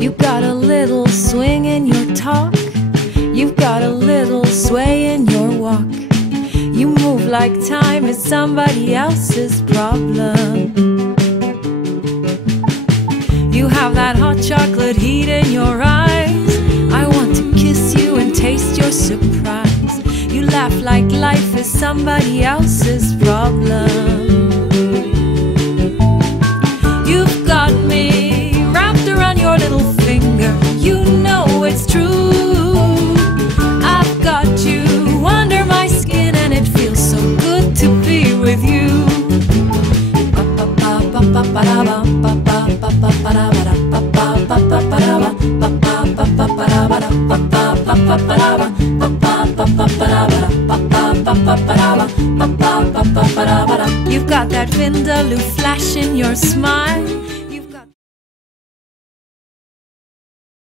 You've got a little swing in your talk, you've got a little sway in your walk. You move like time is somebody else's problem. You have that hot chocolate heat in your eyes. I want to kiss you and taste your surprise. You laugh like life is somebody else's problem. You've got me wrapped around your little finger. You know it's true. I've got you under my skin and it feels so good to be with you. You've got that Vindaloo flash in your smile.